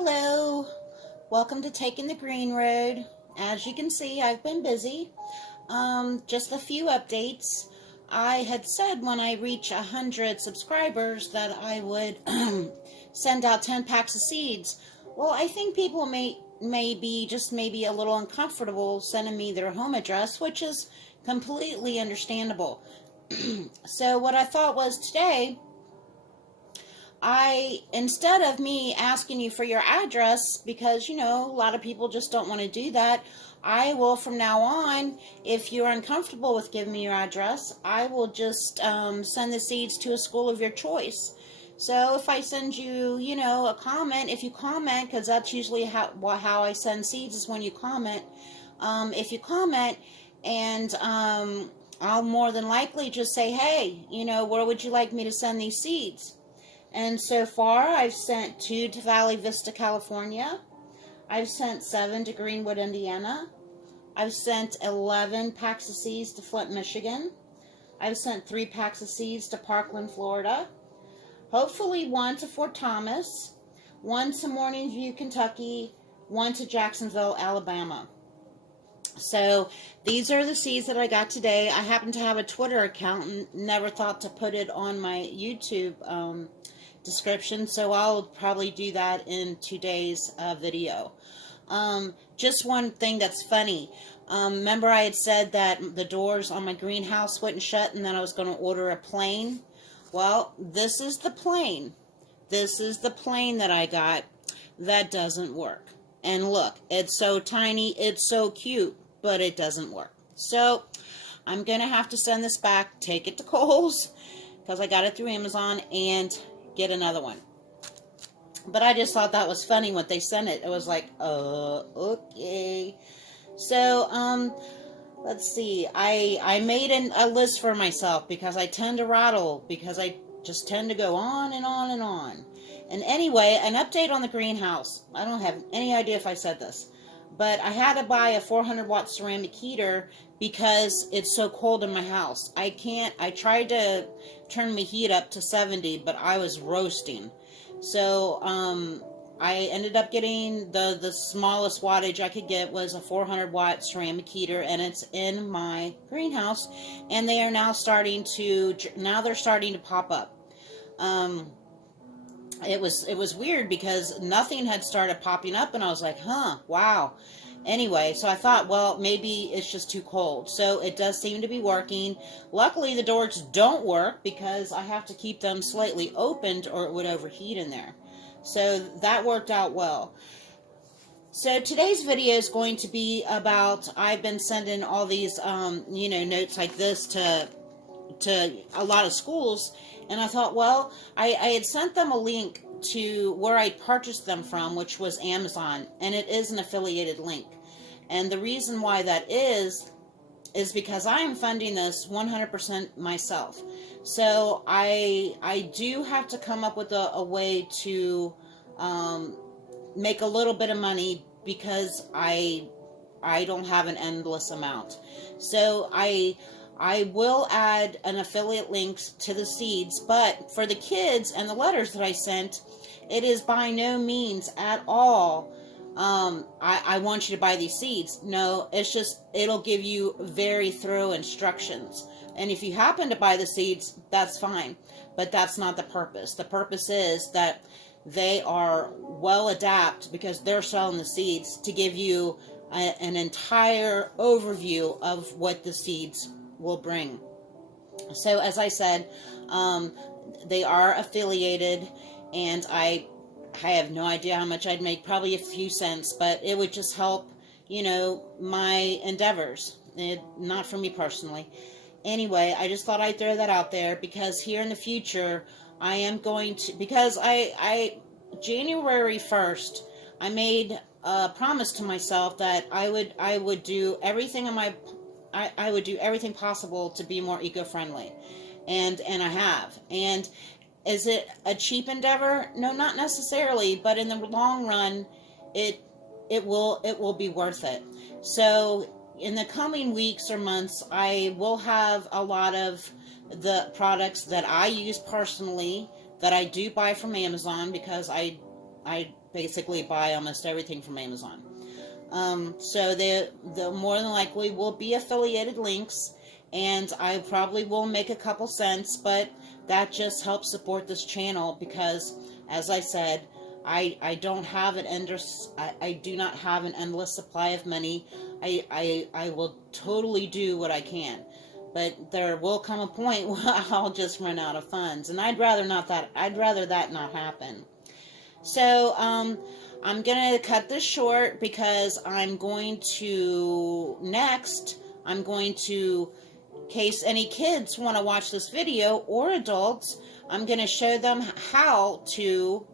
Hello, welcome to Taking the Green Road. As you can see, I've been busy. Just a few updates. I had said when I reach 100 subscribers that I would send out 10 packs of seeds. Well, I think people may be a little uncomfortable sending me their home address, which is completely understandable. So what I thought was today, instead of me asking you for your address, because, a lot of people just don't want to do that, I will from now on, if you're uncomfortable with giving me your address, I will just send the seeds to a school of your choice. So if I send you, a comment, if you comment, because that's usually how I send seeds is when you comment. If you comment, and I'll more than likely just say, hey, where would you like me to send these seeds? And so far, I've sent 2 to Valley Vista, California. I've sent 7 to Greenwood, Indiana. I've sent 11 packs of seeds to Flint, Michigan. I've sent 3 packs of seeds to Parkland, Florida. Hopefully 1 to Fort Thomas, 1 to Morning View, Kentucky, 1 to Jacksonville, Alabama. So these are the seeds that I got today. I happen to have a Twitter account and never thought to put it on my YouTube description, so I'll probably do that in today's video. Just one thing that's funny. Remember I had said that the doors on my greenhouse wouldn't shut and then I was going to order a plane? Well, this is the plane. This is the plane that I got that doesn't work. And look, it's so tiny, it's so cute, but it doesn't work. So I'm going to have to send this back, take it to Kohl's, because I got it through Amazon, and get another one. But I just thought that was funny when they sent it. It was like, okay. So, let's see. I made a list for myself because I tend to rattle, because I just tend to go on and on and on. And anyway, an update on the greenhouse. I don't have any idea if I said this, but I had to buy a 400-watt ceramic heater because it's so cold in my house. I tried to turn my heat up to 70, but I was roasting. So I ended up getting the smallest wattage I could get was a 400-watt ceramic heater, and it's in my greenhouse, and they are now starting to pop up. It was weird because nothing had started popping up, and I was like, wow. Anyway, so I thought, well, maybe it's just too cold. So it does seem to be working. Luckily, the doors don't work because I have to keep them slightly opened or it would overheat in there. So that worked out well. So today's video is going to be about, I've been sending all these, notes like this to a lot of schools, and I thought, well, I had sent them a link to where I purchased them from, which was Amazon, and it is an affiliated link. And the reason why that is because I am funding this 100% myself. So I do have to come up with a way to make a little bit of money, because I don't have an endless amount. So I will add an affiliate links to the seeds, but for the kids and the letters that I sent, it is by no means at all, I want you to buy these seeds. No, it's just, it'll give you very thorough instructions. And if you happen to buy the seeds, that's fine, but that's not the purpose. The purpose is that they are well adapted, because they're selling the seeds, to give you an entire overview of what the seeds will bring. So as I said, they are affiliated, and I have no idea how much I'd make, probably a few cents, but it would just help, my endeavors. Not for me personally. Anyway, I just thought I'd throw that out there, because here in the future, I am going to, because January 1st, I made a promise to myself that I would do everything I would do everything possible to be more eco-friendly, and I have. And is it a cheap endeavor? No, not necessarily, but in the long run, it will be worth it. So in the coming weeks or months, I will have a lot of the products that I use personally that I do buy from Amazon, because I basically buy almost everything from Amazon. So the more than likely will be affiliated links, and I probably will make a couple cents, but that just helps support this channel because, as I said, I don't have an endless, I do not have an endless supply of money. I will totally do what I can, but there will come a point where I'll just run out of funds, and I'd rather that not happen. So I'm gonna cut this short because I'm going to in case any kids want to watch this video or adults, I'm going to show them how to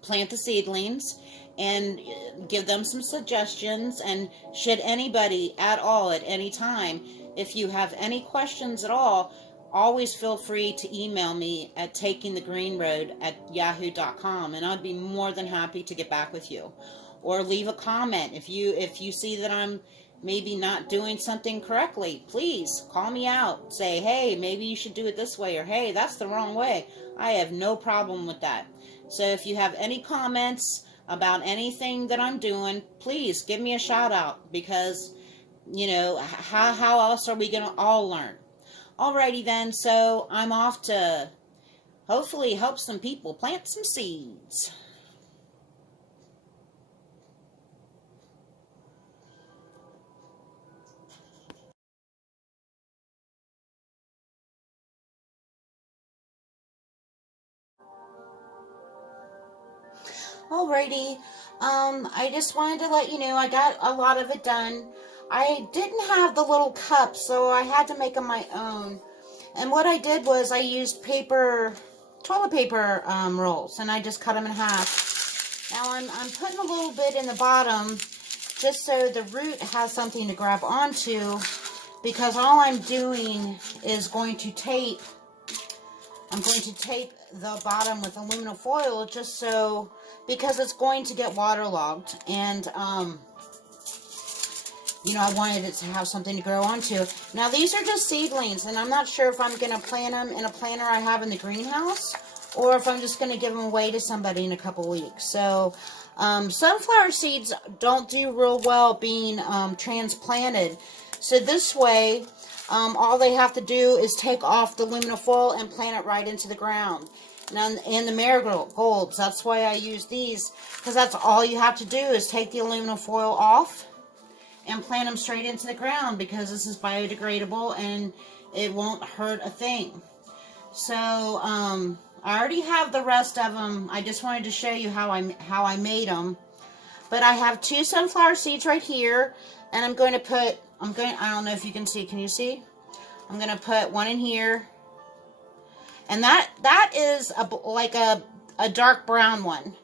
plant the seedlings and give them some suggestions. And should anybody at all at any time, if you have any questions at all, always feel free to email me at takingthegreenroad@yahoo.com, and I'd be more than happy to get back with you. Or leave a comment if you see that I'm maybe not doing something correctly. Please call me out. Say, hey, maybe you should do it this way, or hey, that's the wrong way. I have no problem with that. So if you have any comments about anything that I'm doing, please give me a shout out, because how else are we going to all learn? Alrighty then, so I'm off to hopefully help some people plant some seeds. Alrighty, I just wanted to let you know I got a lot of it done. I didn't have the little cups, so I had to make them my own. And what I did was I used toilet paper rolls, and I just cut them in half. Now I'm putting a little bit in the bottom just so the root has something to grab onto, because all I'm doing is going to tape the bottom with aluminum foil, just so, because it's going to get waterlogged, and I wanted it to have something to grow onto. Now these are just seedlings, and I'm not sure if I'm going to plant them in a planter I have in the greenhouse, or if I'm just going to give them away to somebody in a couple weeks. So sunflower seeds don't do real well being transplanted. So this way, all they have to do is take off the aluminum foil and plant it right into the ground. And the marigolds, that's why I use these, because that's all you have to do is take the aluminum foil off and plant them straight into the ground, because this is biodegradable and it won't hurt a thing. So I already have the rest of them. I just wanted to show you how I made them. But I have 2 sunflower seeds right here, and I don't know if you can see. Can you see? I'm going to put one in here. And that is like a dark brown one.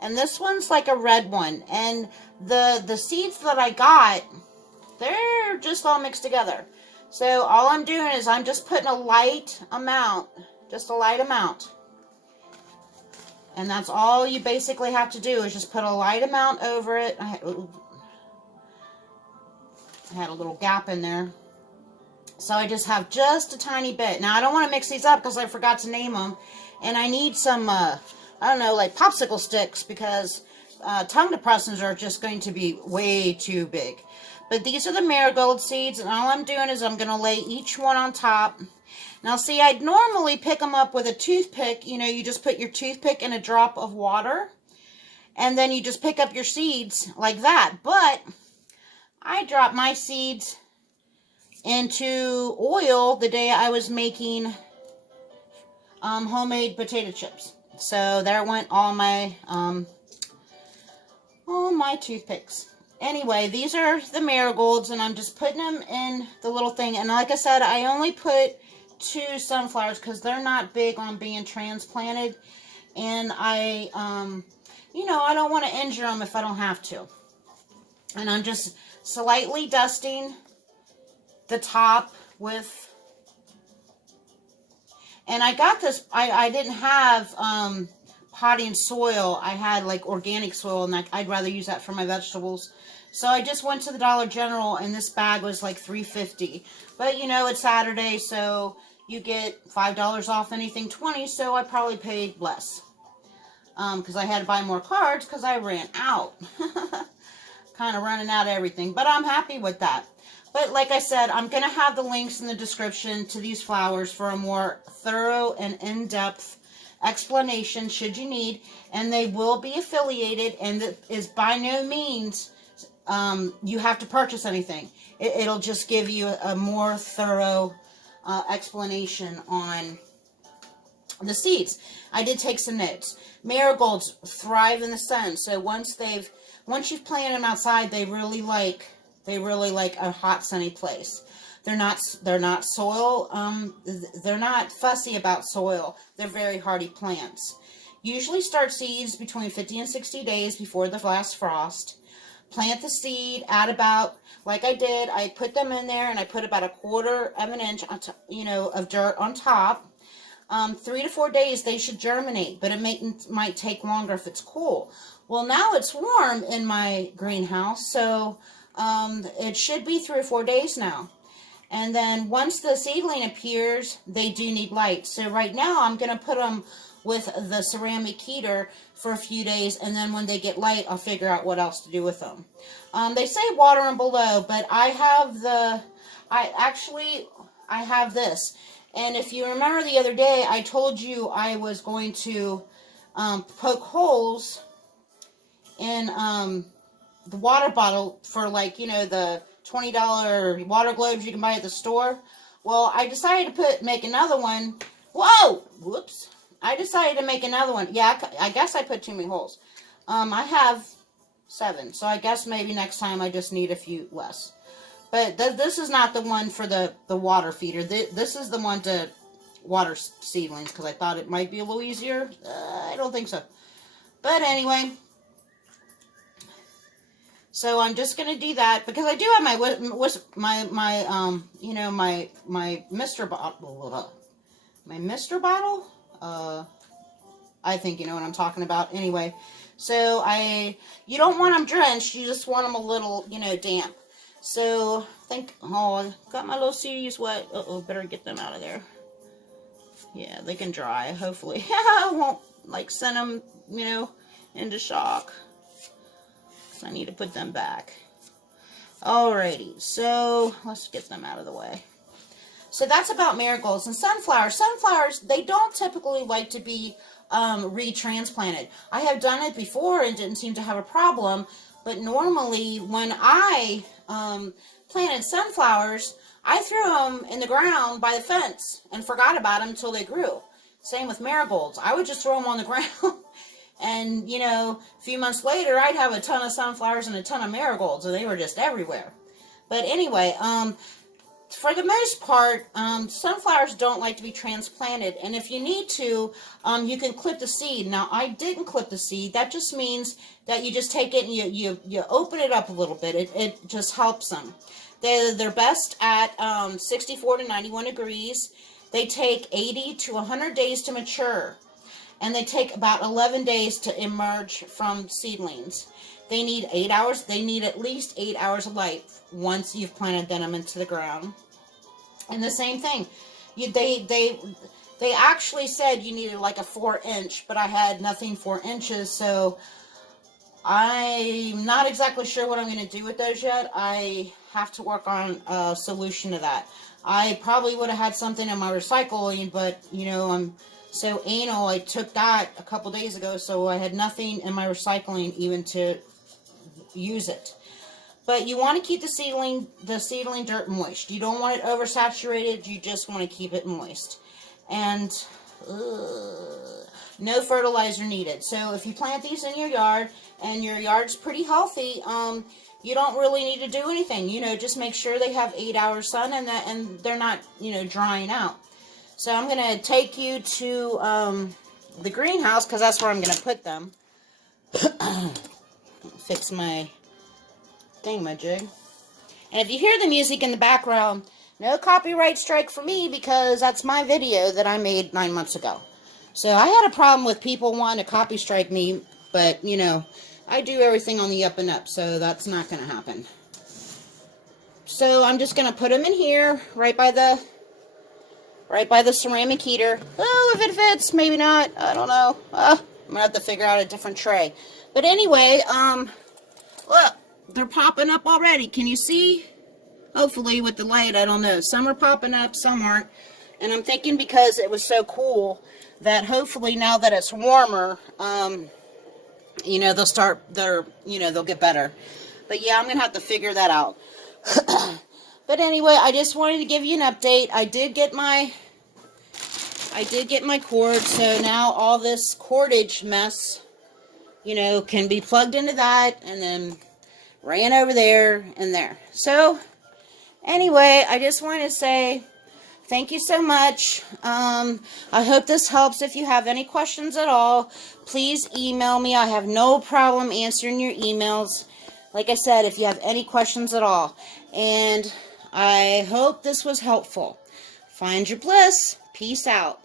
And this one's like a red one. And the seeds that I got, they're just all mixed together. So all I'm doing is I'm just putting a light amount. Just a light amount. And that's all you basically have to do, is just put a light amount over it. I had a little gap in there. So I just have just a tiny bit. Now I don't want to mix these up because I forgot to name them. And I need some, I don't know, like popsicle sticks, because tongue depressants are just going to be way too big. But these are the marigold seeds, and all I'm doing is I'm going to lay each one on top. Now see, I'd normally pick them up with a toothpick. You just put your toothpick in a drop of water, and then you just pick up your seeds like that. But I dropped my seeds into oil the day I was making homemade potato chips. So there went all my toothpicks. Anyway, these are the marigolds, and I'm just putting them in the little thing. And like I said, I only put 2 sunflowers because they're not big on being transplanted, and I don't want to injure them if I don't have to. And I'm just slightly dusting the top with, and I got this, I didn't have potting soil. I had like organic soil, and I'd rather use that for my vegetables. So I just went to the Dollar General, and this bag was like $3.50. But it's Saturday, so you get $5 off anything 20, so I probably paid less. because I had to buy more cards because I ran out. Kind of running out of everything, but I'm happy with that. But like I said, I'm going to have the links in the description to these flowers for a more thorough and in-depth explanation should you need, and they will be affiliated, and it is by no means you have to purchase anything. It'll just give you a more thorough explanation on the seeds. I did take some notes. Marigolds thrive in the sun, so once you've planted them outside, they really like a hot, sunny place. They're not soil. They're not fussy about soil. They're very hardy plants. Usually start seeds between 50 and 60 days before the last frost. Plant the seed at about, like I did, I put them in there and I put about 1/4 of an inch on top, of dirt on top. 3 to 4 days they should germinate, but it might take longer if it's cool. Well, now it's warm in my greenhouse, so it should be 3 or 4 days now. And then once the seedling appears, they do need light. So right now I'm going to put them with the ceramic heater for a few days, and then when they get light, I'll figure out what else to do with them. They say water them below, but I have this. And if you remember the other day, I told you I was going to poke holes in the water bottle for, like, the $20 water globes you can buy at the store. Well, I decided to make another one. Whoa! Whoops. I decided to make another one. Yeah, I guess I put too many holes. I have 7, so I guess maybe next time I just need a few less. But this is not the one for the water feeder. This is the one to water seedlings, because I thought it might be a little easier. I don't think so. But anyway, so I'm just gonna do that because I do have my Mr. bottle. My Mr. bottle. I think you know what I'm talking about. Anyway, so you don't want them drenched. You just want them a little, damp. So I got my little seeds wet. Better get them out of there. Yeah, they can dry. Hopefully, I won't send them, into shock. I need to put them back. Alrighty, so let's get them out of the way. So that's about marigolds and sunflowers. Sunflowers, they don't typically like to be retransplanted. I have done it before and didn't seem to have a problem, but normally when I planted sunflowers, I threw them in the ground by the fence and forgot about them until they grew. Same with marigolds. I would just throw them on the ground. And, a few months later, I'd have a ton of sunflowers and a ton of marigolds, and they were just everywhere. But anyway, for the most part, sunflowers don't like to be transplanted. And if you need to, you can clip the seed. Now, I didn't clip the seed. That just means that you just take it and you open it up a little bit. It just helps them. They're best at 64 to 91 degrees. They take 80 to 100 days to mature. And they take about 11 days to emerge from seedlings. They need 8 hours. They need at least 8 hours of light once you've planted them into the ground. And the same thing, they actually said you needed like a 4-inch, but I had nothing 4 inches, so I'm not exactly sure what I'm going to do with those yet. I have to work on a solution to that. I probably would have had something in my recycling, but I'm so anal. I took that a couple days ago, so I had nothing in my recycling even to use it. But you want to keep the seedling dirt moist. You don't want it oversaturated. You just want to keep it moist. And no fertilizer needed. So if you plant these in your yard and your yard's pretty healthy, you don't really need to do anything. Just make sure they have 8 hours sun and they're not, drying out. So I'm going to take you to the greenhouse because that's where I'm going to put them. Fix my thingamajig. And if you hear the music in the background, no copyright strike for me because that's my video that I made 9 months ago. So I had a problem with people wanting to copy strike me, but, I do everything on the up and up, so that's not going to happen. So I'm just going to put them in here, right by the ceramic heater. Oh, if it fits, maybe not. I don't know. I'm gonna have to figure out a different tray. But anyway, look, they're popping up already. Can you see? Hopefully with the light, I don't know. Some are popping up, some aren't. And I'm thinking because it was so cool that hopefully now that it's warmer, you know, they'll get better. But yeah, I'm gonna have to figure that out. But anyway, I just wanted to give you an update. I did get my cord, so now all this cordage mess, you know, can be plugged into that and then ran over there and there. So anyway, I just wanted to say thank you so much. I hope this helps. If you have any questions at all, please email me. I have no problem answering your emails. Like I said, if you have any questions at all. And I hope this was helpful. Find your bliss. Peace out.